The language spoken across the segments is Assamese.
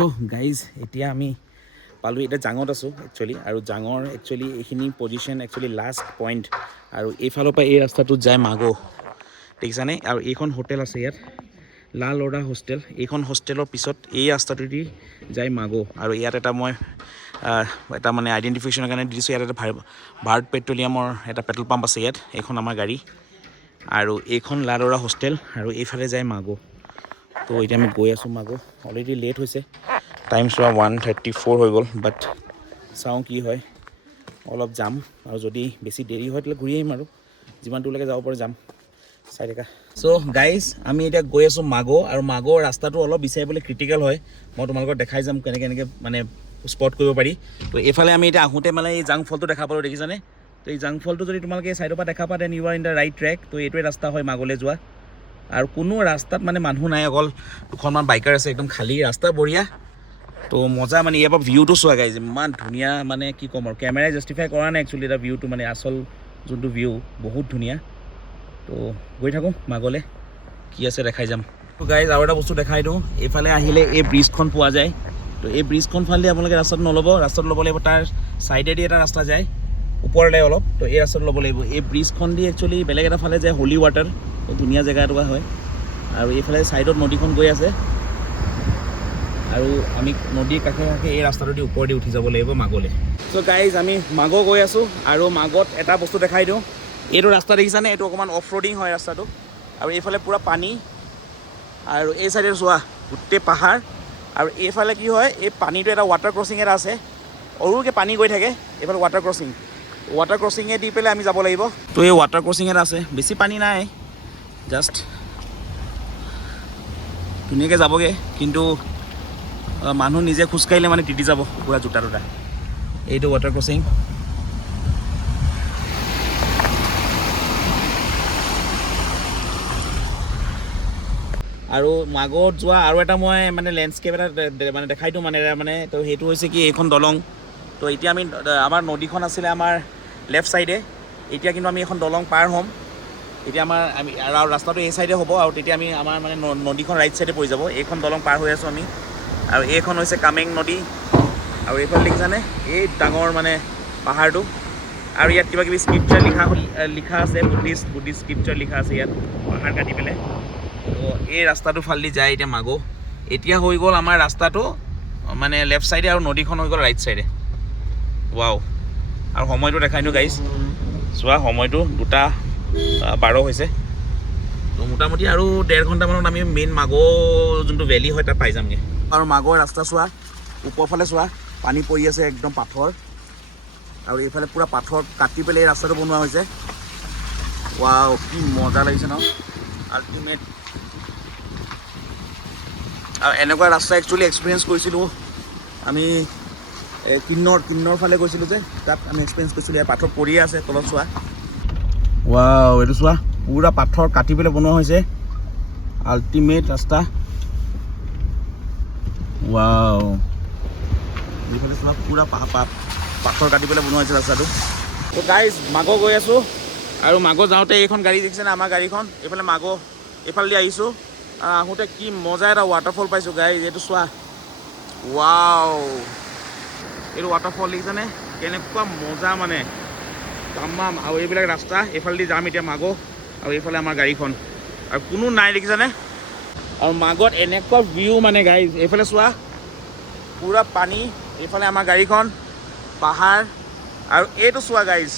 চ' গাইজ এতিয়া আমি পালোঁ এতিয়া জাঙত আছোঁ একচুৱেলি আৰু জাঙৰ একচুৱেলি এইখিনি পজিশ্যন একচুৱেলি লাষ্ট পইণ্ট আৰু এইফালৰ পৰা এই ৰাস্তাটোত যায় মাগো দেখিছানে আৰু এইখন হোটেল আছে ইয়াত লাল অৰ্ডাৰ হোষ্টেল এইখন হোষ্টেলৰ পিছত এই ৰাস্তাটোদি যায় মাগো আৰু ইয়াত এটা মই এটা মানে আইডেণ্টিফিকেশ্যনৰ কাৰণে দিছোঁ ইয়াত এটা ভাৰত পেট্ৰলিয়ামৰ এটা পেট্ৰল পাম্প আছে ইয়াত এইখন আমাৰ গাড়ী আৰু এইখন লাল অৰ্ডাৰ হোষ্টেল আৰু এইফালে যায় মাগো তো এতিয়া আমি গৈ আছোঁ মাগো অলৰেডি লেট হৈছে টাইম চোৱা 1:34 হৈ গ'ল বাট চাওঁ কি হয় অলপ যাম আৰু যদি বেছি দেৰি হয় তেতিয়াহ'লে ঘূৰি আহিম আৰু যিমান দূৰলৈকে যাব পাৰোঁ যাম চাই থকা চ' গাইজ আমি এতিয়া গৈ আছোঁ মাগো আৰু মাগোৰ ৰাস্তাটো অলপ বিচাৰিবলৈ ক্ৰিটিকেল হয় মই তোমালোকক দেখাই যাম কেনেকৈ মানে স্পট কৰিব পাৰি তো এইফালে আমি এতিয়া আহোঁতে মানে এই জাং ফলটো দেখা পালোঁ দেখিছানে তো এই জাং ফলটো যদি তোমালোকে এই ছাইডৰ পৰা দেখা পা then you are in the right track তো এইটোৱে ৰাস্তা হয় মাগোলৈ যোৱা আৰু কোনো ৰাস্তাত মানে মানুহ নাই অকল দুখনমান বাইকাৰ আছে একদম খালী ৰাস্তা বঢ়িয়া তো মজা মানে ইয়াৰ পৰা ভিউটো চোৱা গাইজ ইমান ধুনীয়া মানে কি ক'ম আৰু কেমেৰাই জাষ্টিফাই কৰা নাই একচুৱেলি এটা ভিউটো মানে আচল যোনটো ভিউ বহুত ধুনীয়া তো গৈ থাকোঁ মাগলৈ কি আছে দেখাই যাম তো গাইজ আৰু এটা বস্তু দেখাই দিওঁ এইফালে আহিলে এই ব্ৰিজখন পোৱা যায় তো এই ব্ৰিজখন ফালেদি আপোনালোকে ৰাস্তাটো নল'ব ৰাস্তাটো ল'ব লাগিব তাৰ ছাইডেদি এটা ৰাস্তা যায় ওপৰলৈ অলপ তো এই ৰাস্তাটো ল'ব লাগিব এই ব্ৰিজখন দি একচুৱেলি বেলেগ এটা ফালে যায় হলি ৱাটাৰ ধুনীয়া জেগা এটুকুৰা হয় আৰু এইফালে ছাইডত নদীখন গৈ আছে আৰু আমি নদীৰ কাষে কাষে এই ৰাস্তাটো দি ওপৰেদি উঠি যাব লাগিব মাগোলৈ চ' গাইজ আমি মাগো গৈ আছোঁ আৰু মাগত এটা বস্তু দেখাই দিওঁ এইটো ৰাস্তা দেখিছানে এইটো অকণমান অফ ৰ'ডিং হয় ৰাস্তাটো আৰু এইফালে পূৰা পানী আৰু এই চাইডে চোৱা গোটেই পাহাৰ আৰু এইফালে কি হয় এই পানীটো এটা ৱাটাৰ ক্ৰছিং এটা আছে সৰুকৈ পানী গৈ থাকে এইফালে ৱাটাৰ ক্ৰছিঙে দি পেলাই আমি যাব লাগিব তো এই ৱাটাৰ ক্ৰছিং এটা আছে বেছি পানী নাই জাষ্ট ধুনীয়াকৈ যাবগৈ কিন্তু মানুহ নিজে খোজকাঢ়িলে মানে তিতি যাব পূৰা জোতা তোতা এইটো ৱাটাৰ ক্ৰছিং আৰু মাগত যোৱা আৰু এটা মই মানে লেণ্ডস্কেপ এটা মানে দেখাই দিওঁ মানে তো সেইটো হৈছে কি এইখন দলং তো এতিয়া আমি আমাৰ নদীখন আছিলে আমাৰ লেফ্ট ছাইডে এতিয়া কিন্তু আমি এখন দলং পাৰ হ'ম এতিয়া আমাৰ আমি আৰু ৰাস্তাটো এই ছাইডে হ'ব আৰু তেতিয়া আমি আমাৰ মানে নদীখন ৰাইট ছাইডে পৰি যাব এইখন দলং পাৰ হৈ আছোঁ আমি আৰু এইখন হৈছে কামেং নদী আৰু এইফালে দেখিছানে এই ডাঙৰ মানে পাহাৰটো আৰু ইয়াত কিবা কিবি স্ক্ৰিপচাৰ লিখা আছে বুদ্ধিষ্ট স্ক্ৰিপচাৰ লিখা আছে ইয়াত পাহাৰ কাটি পেলাই তো এই ৰাস্তাটো ফালেদি যায় এতিয়া মাগো এতিয়া হৈ গ'ল আমাৰ ৰাস্তাটো মানে লেফ্ট ছাইডে আৰু নদীখন হৈ গ'ল ৰাইট ছাইডে ৱাও আৰু সময়টো দেখাই দিওঁ গাইজ চোৱা সময়টো 2:12 হৈছে তো মোটামুটি আৰু 1.5 ঘণ্টামানত আমি মেইন মাগো যোনটো ভেলী হয় তাত পাই যামগৈ আৰু মাগোৰ ৰাস্তা চোৱা ওপৰফালে চোৱা পানী পৰি আছে একদম পাথৰ আৰু এইফালে পূৰা পাথৰ কাটি পেলাই এই ৰাস্তাটো বনোৱা হৈছে ৱাও কি মজা লাগিছে ন আল্টিমেট আৰু এনেকুৱা ৰাস্তা একচুৱেলি এক্সপিৰিয়েঞ্চ কৰিছিলোঁ আমি কিন্নৰ ফালে গৈছিলোঁ যে তাত আমি এক্সপিৰিয়েঞ্চ কৰিছিলোঁ ইয়াত পাথৰ পৰিয়ে আছে তলত চোৱা ৱাও এইটো চোৱা পূৰা পাথৰ কাটি পেলাই বনোৱা হৈছে আল্টিমেট ৰাস্তা ৱাও এইফালে চোৱা পূৰা পাথৰ কাটি পেলাই বনোৱা হৈছে ৰাস্তাটো তো গাইজ মাগো গৈ আছোঁ আৰু মাগো যাওঁতে এইখন গাড়ী দেখিছেনে আমাৰ গাড়ীখন এইফালে মাগো এইফালেদি আহিছোঁ আহোঁতে কি মজা এটা ৱাটাৰফল পাইছোঁ গাইজ এইটো চোৱা ৱাও এইটো ৱাটাৰফল দেখিছেনে কেনেকুৱা মজা মানে তামাম আৰু এইবিলাক ৰাস্তা এইফালেদি যাম এতিয়া মাগো আৰু এইফালে আমাৰ গাড়ীখন আৰু কোনো নাই দেখিছানে আৰু মাগত এনেকুৱা ভিউ মানে গাইজ এইফালে চোৱা পূৰা পানী এইফালে আমাৰ গাড়ীখন পাহাৰ আৰু এইটো চোৱা গাইজ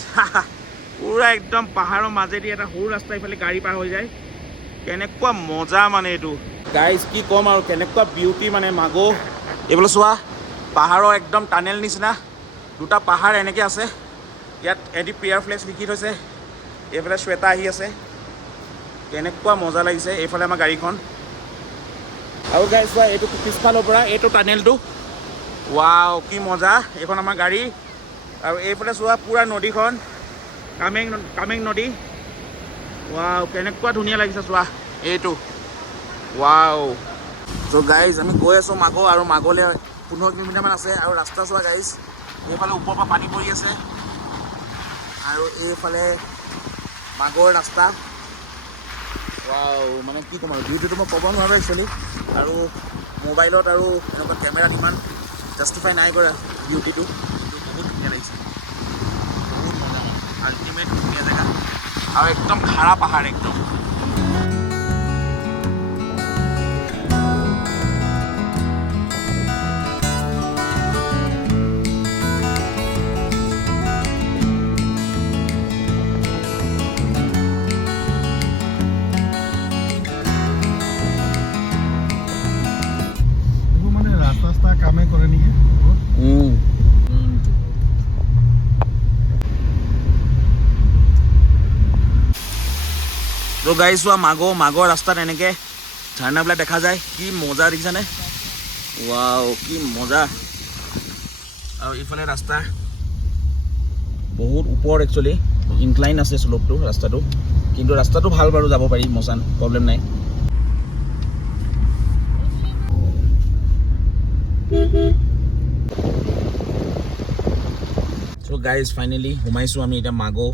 পূৰা একদম পাহাৰৰ মাজেদি এটা সৰু ৰাস্তা এইফালে গাড়ী পাৰ হৈ যায় কেনেকুৱা মজা মানে এইটো গাইজ কি ক'ম আৰু কেনেকুৱা বিউটি মানে মাগো এইফালে চোৱা পাহাৰৰ একদম টানেল নিচিনা দুটা পাহাৰ এনেকৈ আছে ইয়াত এটি প্ৰেয়াৰ ফ্লেক্স লিখি থৈছে এইফালে শ্বেতা আহি আছে কেনেকুৱা মজা লাগিছে এইফালে আমাৰ গাড়ীখন আৰু গাইজ চোৱা এইটো পিছফালৰ পৰা এইটো টানেলটো ৱাও কি মজা এইখন আমাৰ গাড়ী আৰু এইফালে চোৱা পূৰা নদীখন কামেং নদী ৱাও কেনেকুৱা ধুনীয়া লাগিছে চোৱা এইটো ৱাও চ' গাইজ আমি গৈ আছোঁ মাগো আৰু মাগোলৈ 15 কিলোমিটাৰমান আছে আৰু ৰাস্তা চোৱা গাইজ এইফালে ওপৰৰ পৰা পানী পৰি আছে আৰু এইফালে মাগোৰ ৰাস্তা ৱাও মানে কি ক'ম আৰু ভিউটোতো মই ক'ব নোৱাৰোঁ একচুৱেলি আৰু মোবাইলত আৰু এনেকুৱা কেমেৰাত ইমান জাষ্টিফাই নাই কৰা বিউটিটো, কিন্তু বহুত ধুনীয়া লাগিছে, বহুত মজা মানে আল্টিমেট ধুনীয়া জেগা আৰু একদম খাৰা পাহাৰ একদম। কামে কৰে নেকি? তো গাড়ী চোৱা মাগৰ ৰাস্তাত এনেকৈ ঝাৰণাবিলাক দেখা যায়, কি মজা দেখিছানে? ৱাও কি মজা। আৰু ইফালে ৰাস্তা বহুত ওপৰত, একচুৱেলি ইনক্লাইন আছে শ্লোপটো ৰাস্তাটো, কিন্তু ৰাস্তাটো ভাল বাৰু, যাব পাৰি, মচান প্ৰব্লেম নাই। চ' গাইজ ফাইনেলি সোমাইছোঁ আমি এতিয়া মাগো,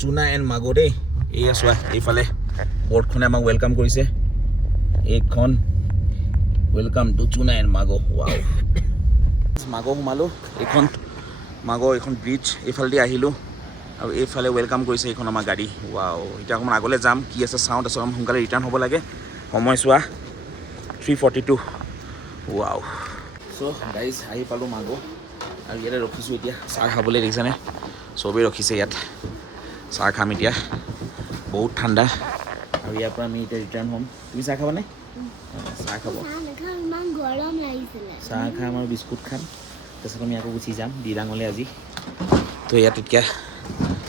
চুনা এণ্ড মাগো দেই। এয়া চোৱা এইফালে বৰ্ডখনে আমাক ৱেলকাম কৰিছে, এইখন ৱেলকাম টু চুনা এণ্ড মাগো। ৱাও মাগো সোমালোঁ, এইখন মাগো এইখন ব্ৰিজ, এইফালেদি আহিলোঁ আৰু এইফালে ৱেলকাম কৰিছে এইখন আমাৰ গাড়ী। ৱাও এতিয়া অকণমান আগলৈ যাম, কি আছে চাওঁ, তাৰপিছত অকণমান সোনকালে ৰিটাৰ্ণ হ'ব লাগে। সময় চোৱা 3:42। ৱাও চ' গাইজ আহি পালোঁ মাগো আৰু ইয়াতে ৰখিছোঁ এতিয়া চাহ খাবলৈ, দেখিছানে চবেই ৰখিছে ইয়াত, চাহ খাম এতিয়া, বহুত ঠাণ্ডা আৰু ইয়াৰ পৰা আমি এতিয়া ৰিটাৰ্ণ হ'ম। তুমি চাহ খাবানে? চাহ খাব, চাহ খাম আৰু বিস্কুট খাম, তাৰপিছত আমি আকৌ গুচি যাম দিৰাঙলৈ আজি। তো ইয়াত এতিয়া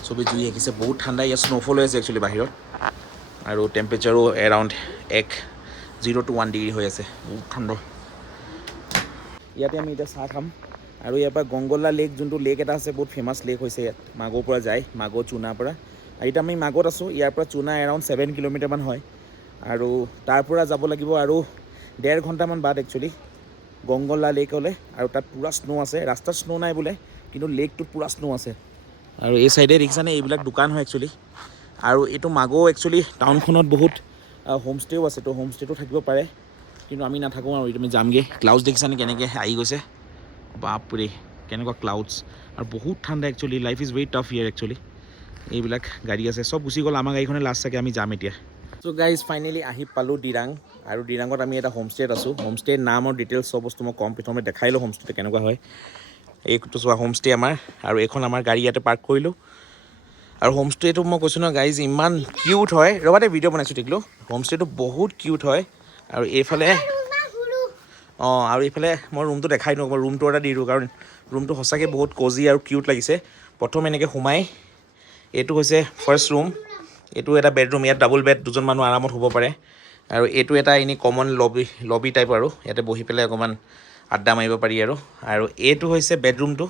চবেই জুই আহিছে, বহুত ঠাণ্ডা, ইয়াত স্ন'ফল হৈ আছে একচুৱেলি বাহিৰত, আৰু টেম্পাৰেচাৰো এৰাউণ্ড 0 to 1 ডিগ্ৰী হৈ আছে, বহুত ঠাণ্ডা। ইয়াতে আমি এতিয়া চাহ খাম আৰু ইয়াৰ পৰা গংগলা লেক, যোনটো লেক এটা আছে, বহুত ফেমাছ লেক হৈছে ইয়াত, মাগোৰ পৰা যায়, মাগো চুনাৰ পৰা। আৰু এতিয়া আমি মাগোত আছোঁ, ইয়াৰ পৰা চুনা এৰাউণ্ড 7 কিলোমিটাৰমান হয়, আৰু তাৰ পৰা যাব লাগিব আৰু 1.5 ঘণ্টামান বাট একচুৱেলি গংগলা লেকলৈ, আৰু তাত পূৰা স্ন' আছে, ৰাস্তাত স্ন' নাই বোলে, কিন্তু লেকটোত পূৰা স্ন' আছে। আৰু এই চাইডে দেখিছানে এইবিলাক দোকান হয় একচুৱেলি, আৰু এইটো মাগো একচুৱেলি টাউনখনত বহুত হোমষ্টেও আছে, তো হোমষ্টেটো থাকিব পাৰে, কিন্তু আমি নাথাকোঁ আৰু তুমি যামগৈ। ক্লাউডছ দেখিছানে কেনেকৈ আহি গৈছে, বাপৰে কেনেকুৱা ক্লাউডছ, আৰু বহুত ঠাণ্ডা actually, life is very tough year actually. এইবিলাক গাড়ী আছে, চব গুচি গ'ল, আমাৰ গাড়ীখনে লাষ্ট চাগে, আমি যাম এতিয়া। চ' গাইজ ফাইনেলি আহি পালোঁ দিৰাং, আৰু দিৰাঙত আমি এটা হোমষ্টেত আছোঁ। হোমষ্টেৰ নাম আৰু ডিটেইলছ চব বস্তু মই কম, প্ৰথমে দেখাই লওঁ হোমষ্টেটো কেনেকুৱা হয়। এইটো চোৱা হোমষ্টে আমাৰ, আৰু এইখন আমাৰ গাড়ী ইয়াতে পাৰ্ক কৰিলোঁ। আৰু হোমষ্টেটো মই কৈছোঁ নহয় গাইজ, ইমান কিউট হয়, ৰ'বা দেই ভিডিঅ' বনাইছোঁ টিকলো, হোমষ্টেটো বহুত কিউট হয়। আৰু এইফালে আৰু এইফালে মই ৰুমটো দেখাই দিওঁ, মই ৰুমটো এটা দি দিওঁ, কাৰণ ৰুমটো সঁচাকৈ বহুত কজি আৰু কিউট লাগিছে। প্ৰথম এনেকৈ সোমাই, এইটো হৈছে ফাৰ্ষ্ট ৰুম, এইটো এটা বেডৰুম, ইয়াত ডাবল বেড, দুজন মানুহ আৰামত শুব পাৰে। আৰু এইটো এটা এনেই কমন লবি টাইপ, আৰু ইয়াতে বহি পেলাই অকণমান আড্ডা মাৰিব পাৰি। আৰু এইটো হৈছে বেডৰুমটো,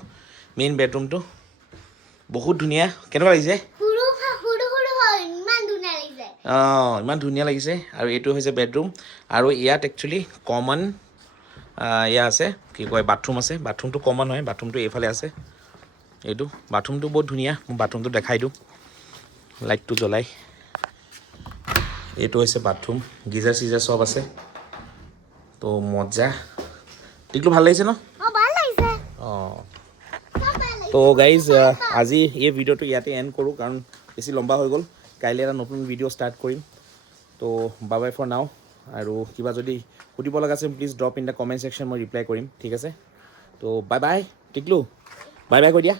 মেইন বেডৰুমটো, বহুত ধুনীয়া। কেনেকুৱা লাগিছে? ইমান ধুনীয়া লাগিছে। আৰু এইটো হৈছে বেডৰুম, আৰু ইয়াত একচুৱেলি কমন এয়া আছে, কি কয়, বাথৰুম আছে। বাথৰুমটো কমন হয়, বাথৰুমটো এইফালে আছে, এইটো বাথৰুমটো বহুত ধুনীয়া। মই বাথৰুমটো দেখাই দিওঁ, লাইটটো জ্বলাই, এইটো হৈছে বাথৰুম, গিজাৰ চিজাৰ চব আছে, তো মজা। টিকলো ভাল লাগিছে ন? অঁ তো গাইজ আজি এই ভিডিঅ'টো ইয়াতে এণ্ড কৰোঁ, কাৰণ বেছি লম্বা হৈ গ'ল। কাইলৈ এটা নতুন ভিডিঅ' ষ্টাৰ্ট কৰিম। তো বাই বাই ফৰ নাও, আৰু কিবা যদি সুধিব লগা আছে please drop in the comment section, মই ৰিপ্লাই কৰিম, ঠিক আছে? তো বাই বাই টিকলো, বাই বাই কৈ দিয়া।